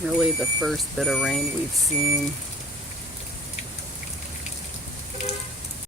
Really the first bit of rain we've seen